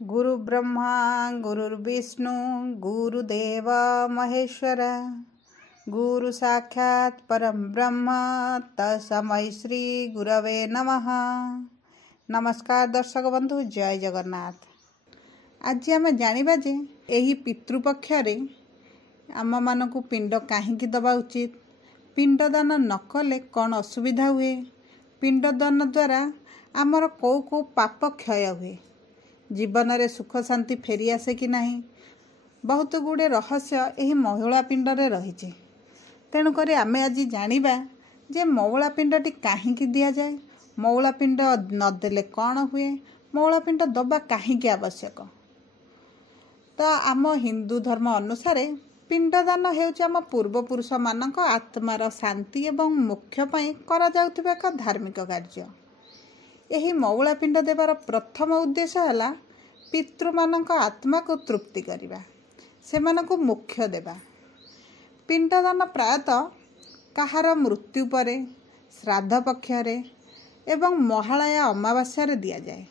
गुरु ब्रह्मा गुरुर्विष्णु गुरुदेव महेश्वर गुरु साक्षात परम ब्रह्म तस्मै श्री गुरवे नमः। नमस्कार दर्शक बंधु, जय जगन्नाथ। आज आम जानिबा जे एही पितृपक्ष रे आम मानकु पिंड काहींकी दबा उचित, पिंडदान न कले कौन असुविधा हुए, पिंडदान द्वारा आमर कौ कौ पाप क्षय हुए, जीवन रे सुख शांति फेरी आसे कि नहीं, बहुत गुड़े रहस्य यही मौला पिंड रे रही। तेणुक आमे आज जानिबा जे मौला पिंडटी काहींकी दिया जाए, मौला पिंड नदेले कौन हुए, मौला पिंड दबा काहींकी आवश्यक। तो आम हिंदू धर्म अनुसार पिंडदान हेउछि आम पूर्वपुरुष मानक आत्मार शांति एवं मोक्ष पई करा जाउथिबा एक धार्मिक कार्य। यही मौला पिंड देवार प्रथम उद्देश्य है पितृ मानक आत्मा को तृप्ति करवा, सेमानकु मोक्ष देवा। पिंडदान प्रायतः कहार मृत्यु पर, श्राद्ध पक्षरे एवं महालया अमावास्या दिया जाए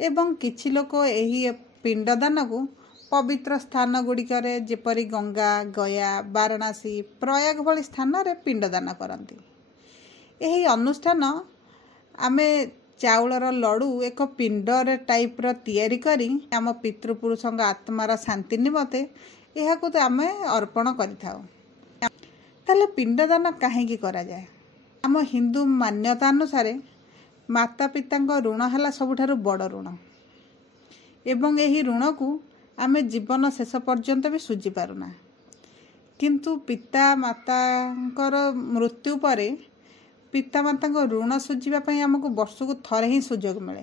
एवं किछि लोक एही पिंडदान को पवित्र स्थान गुड़िकरे जेपरी गंगा, गया, वाराणसी, प्रयाग भली स्थान रे पिंडदान करती। यही अनुष्ठान आमे चाउलर लड़ू एक पिंडर टाइप तैयारी करी आम पितृपुरुष आत्मार शांति निमते यह आम अर्पण कर पिंडदान कहीं करा जाए। आम हिंदू मान्यता अनुसार माता पिता ऋण है सबुठारु बड़ ऋण एवं यही ऋण को आम जीवन शेष पर्यंत भी सुझी पारुना, किंतु पिता माता मृत्यु पर पितामाता ऋण सुझापी आमको वर्ष को थरे ही सुजोग मिले,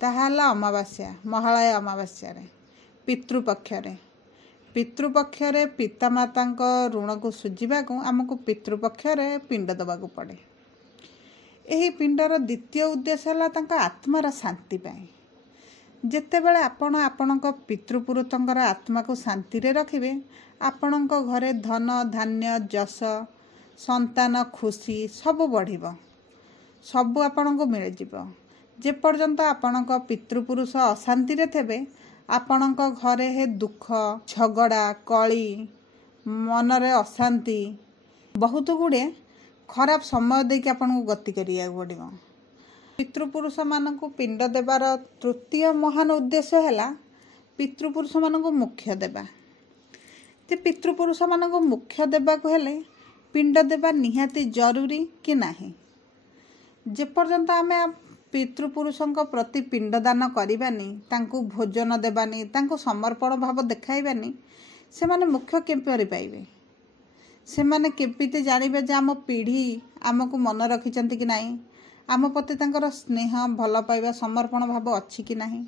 ताहाला अमावास्या, महालया अमावास्या पितृपक्ष पितामाता ऋण को सुझा को आमको पितृपक्ष पिंड दबा पड़े। यही पिंडर द्वितीय उद्देश्य है आत्मार शांति पाई। जेतेबेले आपण आपणक पितृपुरुषंकर आत्मा को शांति रे रखिबे, आपणक घरे धन धान्य जश संतान खुशी सब बढ़िब, सबू आपण को मिल जीव। जे पर्यंत आपणक पितृपुरुष अशांति रे थेबे, आपणक घरे हे दुख झगड़ा कली मनरे अशांति बहुत गुड़े खराब समय देके आपन को गति करिया पड़िबो। पितृपुरुष मान को पिंड देवार तृतीय महान उद्देश्य है पितृपुरुष मान को मोक्ष देवा। जे पितृपुरुष मान को मोक्ष देवा को हेले पिंड देवा निहाती जरूरी कि नहीं। जे पर्यंत आमे पितृपुरुषों प्रति पिंडदान करवानी, तांकु भोजन देवानी, तांकु समर्पण भाव देखाइबानी, से माने मोक्ष केपरि पाइबे, से माने केपिते जानिबे जे आम पीढ़ी आमको मन रखिचंती कि नहीं, आम प्रति तांकर स्नेह भल पाइबा समर्पण भाव अच्छी कि नहीं।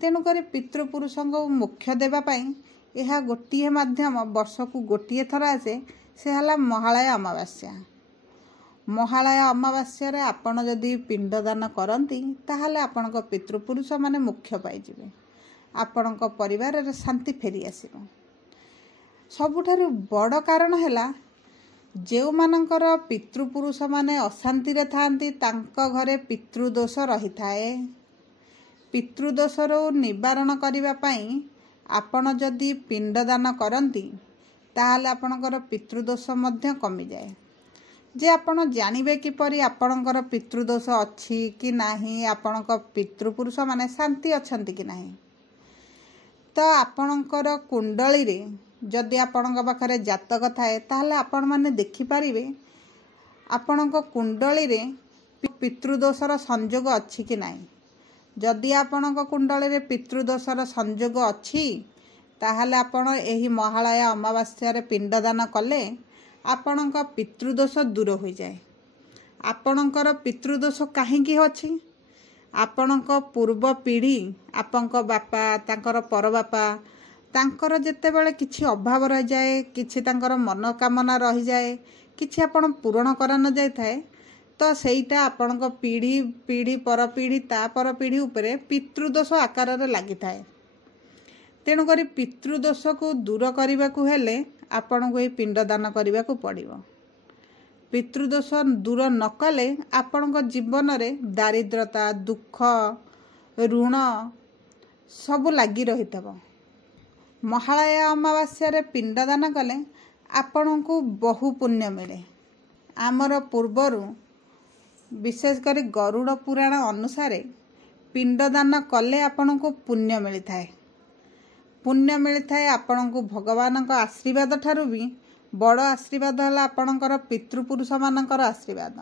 तेणुक पितृपुरुषों को मोक्ष देवा पाई यह गोटे माध्यम, वर्ष को गोटे थर आसे, से हला महालया अमावास्या। महालया अमावास्या रे आपण जदि पिंडदान करती ताहले आपणक पितृपुरुष माने मोक्ष पाइजिबे, आपणक परिवार रे शांति फेरी आसीबो। सबुठारु बड़ कारण हैला जेउ मानकर पितृपुरुष माने अशांति रे थांती तांको घरे पितृदोष रही थाए। पितृदोषरो निवारण करिबा पई आपण जदि पिंडदान करती ताहले आपणकर पितृदोष मध्य कमी जाए। जे आपण जानिबे किपरि आपणकर पितृदोष अछि कि नाही, आपणक पितृपुरुष माने शांति अछंती कि नाही, तो आपणकर कुंडली रे जदि आपणक पाखरे जातक थाए ताहले आपण माने देखि परिबे आपणक कुंडली रे पितृदोषर संयोग अछि कि नाही। जदि आपणक कुंडली रे पितृदोषर संयोग अछि ताहले आपण एही महालया अमावास्या रे पिंडदान कले आपणक पितृदोष दूर हो जाए। आपणकर पितृदोष काहींकी अछि, आपणक पूर्व पीढ़ी आपणक बापा तांकर पर बापा तांकर जेतेबेले किछि अभाव रह जाए, किछि तांकर मनोकामना रह जाए, किछि आपण पूरण करा न जाय थाए, तो सेईटा आपणक पीढ़ी पीढ़ी पर पीढ़ी ता पर पीढ़ी उपरे पितृदोष आकार रे लागि थाए। तेणुक पितृदोष को दूर करने को हेले आपण को पिंडदान करने को पड़ो। पितृदोष दूर न कले आपण जीवन रे दारिद्रता दुख ऋण ସବୁ ଲାଗି ରହିଥିବ। ମହାଳୟା ଅମାବାସ୍ୟାରେ ପିଣ୍ଡଦାନ କଲେ ଆପଣଙ୍କୁ ବହୁ ପୁଣ୍ୟ ମିଳେ। ଆମର ପୂର୍ବରୁ ବିଶେଷ କରି ଗରୁଡ଼ ପୁରାଣ ଅନୁସାରେ ପିଣ୍ଡଦାନ କଲେ ଆପଣଙ୍କୁ ପୁଣ୍ୟ ମିଳିଥାଏ। ପୁଣ୍ୟ ମିଳିଥାଏ ଆପଣଙ୍କୁ ଭଗବାନଙ୍କ ଆଶୀର୍ବାଦ ଠାରୁ ବି ବଡ଼ ଆଶୀର୍ବାଦ ହେଲା ଆପଣଙ୍କର ପିତୃପୁରୁଷମାନଙ୍କର ଆଶୀର୍ବାଦ।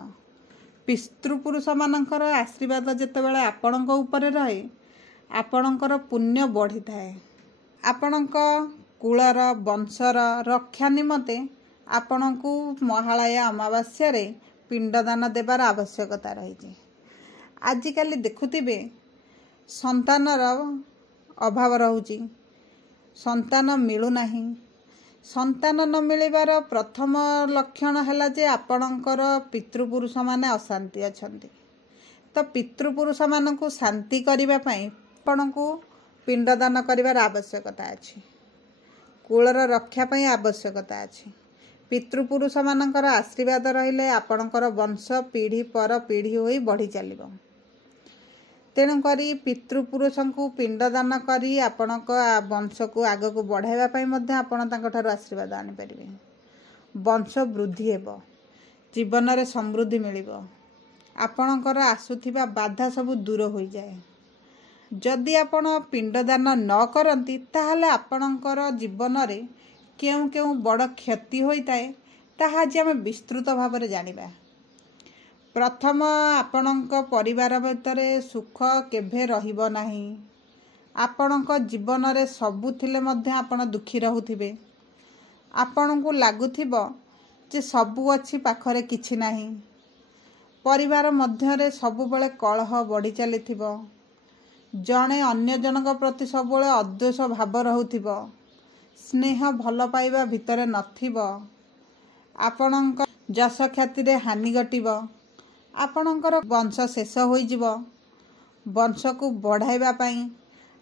ପିତୃପୁରୁଷମାନଙ୍କର ଆଶୀର୍ବାଦ ଯେତେବେଳେ ଆପଣଙ୍କ ଉପରେ ରହେ ଆପଣଙ୍କର ପୁଣ୍ୟ ବଢ଼ିଥାଏ। ଆପଣଙ୍କ କୁଳର ବଂଶର ରକ୍ଷା ନିମନ୍ତେ ଆପଣଙ୍କୁ ମହାଳୟା ଅମାବାସ୍ୟାରେ ପିଣ୍ଡଦାନ ଦେବାର ଆବଶ୍ୟକତା ରହିଛି। ଆଜିକାଲି ଦେଖୁଥିବେ ସନ୍ତାନର ଅଭାବ ରହୁଛି, ସନ୍ତାନ ମିଳୁନାହିଁ। ସନ୍ତାନ ନ ମିଳିବାର ପ୍ରଥମ ଲକ୍ଷଣ ହେଲା ଯେ ଆପଣଙ୍କର ପିତୃପୁରୁଷମାନେ ଅଶାନ୍ତି ଅଛନ୍ତି। ତ ପିତୃପୁରୁଷମାନଙ୍କୁ ଶାନ୍ତି କରିବା ପାଇଁ ଆପଣଙ୍କୁ ପିଣ୍ଡଦାନ କରିବାର ଆବଶ୍ୟକତା ଅଛି। କୁଳର ରକ୍ଷା ପାଇଁ ଆବଶ୍ୟକତା ଅଛି। ପିତୃପୁରୁଷମାନଙ୍କର ଆଶୀର୍ବାଦ ରହିଲେ ଆପଣଙ୍କର ବଂଶ ପିଢ଼ି ପର ପିଢ଼ି ହୋଇ ବଢ଼ି ଚାଲିବ। ତେଣୁକରି ପିତୃପୁରୁଷଙ୍କୁ ପିଣ୍ଡଦାନ କରି ଆପଣଙ୍କ ବଂଶକୁ ଆଗକୁ ବଢ଼ାଇବା ପାଇଁ ମଧ୍ୟ ଆପଣ ତାଙ୍କଠାରୁ ଆଶୀର୍ବାଦ ଆଣିପାରିବେ। ବଂଶ ବୃଦ୍ଧି ହେବ, ଜୀବନରେ ସମୃଦ୍ଧି ମିଳିବ, ଆପଣଙ୍କର ଆସୁଥିବା ବାଧା ସବୁ ଦୂର ହୋଇଯାଏ। ଯଦି ଆପଣ ପିଣ୍ଡଦାନ ନ କରନ୍ତି ତାହେଲେ ଆପଣଙ୍କର ଜୀବନରେ କେଉଁ କେଉଁ ବଡ଼ କ୍ଷତି ହୋଇଥାଏ ତାହା ଆଜି ଆମେ ବିସ୍ତୃତ ଭାବରେ ଜାଣିବା। ପ୍ରଥମ, ଆପଣଙ୍କ ପରିବାର ଭିତରେ ସୁଖ କେବେ ରହିବ ନାହିଁ। ଆପଣଙ୍କ ଜୀବନରେ ସବୁ ଥିଲେ ମଧ୍ୟ ଆପଣ ଦୁଃଖୀ ରହୁଥିବେ। ଆପଣଙ୍କୁ ଲାଗୁଥିବ ଯେ ସବୁ ଅଛି ପାଖରେ କିଛି ନାହିଁ। ପରିବାର ମଧ୍ୟରେ ସବୁବେଳେ କଳହ ବଢ଼ି ଚାଲିଥିବ। ଜଣେ ଅନ୍ୟ ଜଣଙ୍କ ପ୍ରତି ସବୁବେଳେ ଅଦ୍ୱେଷ ଭାବ ରହୁଥିବ। ସ୍ନେହ ଭଲ ପାଇବା ଭିତରେ ନଥିବ। ଆପଣଙ୍କ ଯଶ ଖ୍ୟାତିରେ ହାନି ଘଟିବ। ଆପଣଙ୍କର ବଂଶ ଶେଷ ହୋଇଯିବ। ବଂଶକୁ ବଢ଼ାଇବା ପାଇଁ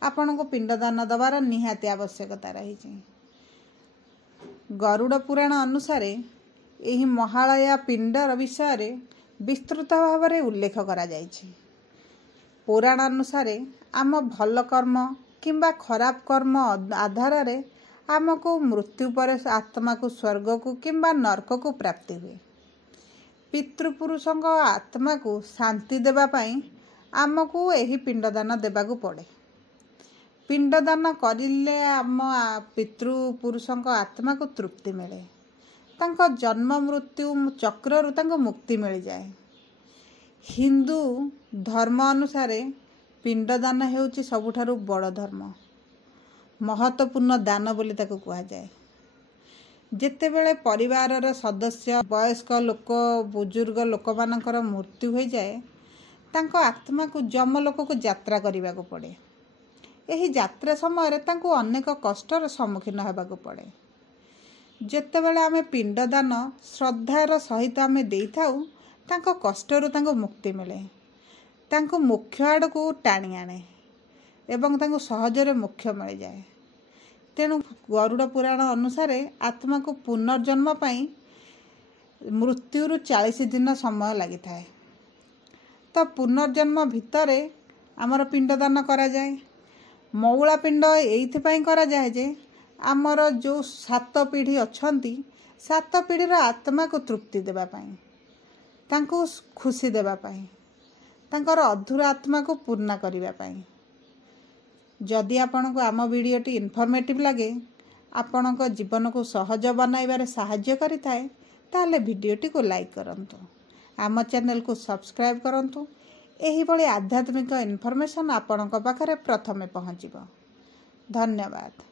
ଆପଣଙ୍କୁ ପିଣ୍ଡଦାନ ଦେବାର ନିହାତି ଆବଶ୍ୟକତା ରହିଛି। ଗରୁଡ଼ ପୁରାଣ ଅନୁସାରେ ଏହି ମହାଳୟା ପିଣ୍ଡର ବିଷୟରେ ବିସ୍ତୃତ ଭାବରେ ଉଲ୍ଲେଖ କରାଯାଇଛି। ପୁରାଣ ଅନୁସାରେ ଆମ ଭଲ କର୍ମ କିମ୍ବା ଖରାପ କର୍ମ ଆଧାରରେ ଆମକୁ ମୃତ୍ୟୁ ପରେ ଆତ୍ମାକୁ ସ୍ୱର୍ଗକୁ କିମ୍ବା ନର୍କକୁ ପ୍ରାପ୍ତି ହୁଏ। ପିତୃପୁରୁଷଙ୍କ ଆତ୍ମାକୁ ଶାନ୍ତି ଦେବା ପାଇଁ ଆମକୁ ଏହି ପିଣ୍ଡଦାନ ଦେବାକୁ ପଡ଼େ। ପିଣ୍ଡଦାନ କରିଲେ ଆମ ପିତୃପୁରୁଷଙ୍କ ଆତ୍ମାକୁ ତୃପ୍ତି ମିଳେ। ତାଙ୍କ ଜନ୍ମ ମୃତ୍ୟୁ ଚକ୍ରରୁ ତାଙ୍କୁ ମୁକ୍ତି ମିଳିଯାଏ। ହିନ୍ଦୁ ଧର୍ମ ଅନୁସାରେ ପିଣ୍ଡଦାନ ହେଉଛି ସବୁଠାରୁ ବଡ଼ ଧର୍ମ, ମହତ୍ତ୍ୱପୂର୍ଣ୍ଣ ଦାନ ବୋଲି ତାକୁ କୁହାଯାଏ। ଯେତେବେଳେ ପରିବାରର ସଦସ୍ୟ ବୟସ୍କ ଲୋକ ବୁଜୁର୍ଗ ଲୋକମାନଙ୍କର ମୃତ୍ୟୁ ହୋଇଯାଏ ତାଙ୍କ ଆତ୍ମାକୁ ଯମଲୋକକୁ ଯାତ୍ରା କରିବାକୁ ପଡ଼େ। ଏହି ଯାତ୍ରା ସମୟରେ ତାଙ୍କୁ ଅନେକ କଷ୍ଟର ସମ୍ମୁଖୀନ ହେବାକୁ ପଡ଼େ। ଯେତେବେଳେ ଆମେ ପିଣ୍ଡଦାନ ଶ୍ରଦ୍ଧାର ସହିତ ଆମେ ଦେଇଥାଉ ତାଙ୍କ କଷ୍ଟରୁ ତାଙ୍କୁ ମୁକ୍ତି ମିଳେ, ତାଙ୍କୁ ମୋକ୍ଷ ଆଡ଼କୁ ଟାଣି ଆଣେ ଏବଂ ତାଙ୍କୁ ସହଜରେ ମୋକ୍ଷ ମିଳିଯାଏ। ତେଣୁ ଗରୁଡ଼ ପୁରାଣ ଅନୁସାରେ ଆତ୍ମାକୁ ପୁନର୍ଜନ୍ମ ପାଇଁ ମୃତ୍ୟୁରୁ 40 ଦିନ ସମୟ ଲାଗିଥାଏ। ତ ପୁନର୍ଜନ୍ମ ଭିତରେ ଆମର ପିଣ୍ଡଦାନ କରାଯାଏ। ମଉଳା ପିଣ୍ଡ ଏଇଥିପାଇଁ କରାଯାଏ ଯେ ଆମର ଯେଉଁ 7 ପିଢ଼ି ଅଛନ୍ତି 7 ପିଢ଼ିର ଆତ୍ମାକୁ ତୃପ୍ତି ଦେବା ପାଇଁ, ତାଙ୍କୁ ଖୁସି ଦେବା ପାଇଁ, ତାଙ୍କର ଅଧୁରା ଆତ୍ମାକୁ ପୂର୍ଣ୍ଣ କରିବା ପାଇଁ। ଯଦି ଆପଣଙ୍କୁ ଆମ ଭିଡ଼ିଓଟି ଇନଫର୍ମେଟିଭ୍ ଲାଗେ, ଆପଣଙ୍କ ଜୀବନକୁ ସହଜ ବନାଇବାରେ ସାହାଯ୍ୟ କରିଥାଏ, ତାହେଲେ ଭିଡ଼ିଓଟିକୁ ଲାଇକ୍ କରନ୍ତୁ, ଆମ ଚ୍ୟାନେଲକୁ ସବସ୍କ୍ରାଇବ୍ କରନ୍ତୁ। ଏହିଭଳି ଆଧ୍ୟାତ୍ମିକ ଇନଫର୍ମେସନ୍ ଆପଣଙ୍କ ପାଖରେ ପ୍ରଥମେ ପହଞ୍ଚିବ। ଧନ୍ୟବାଦ।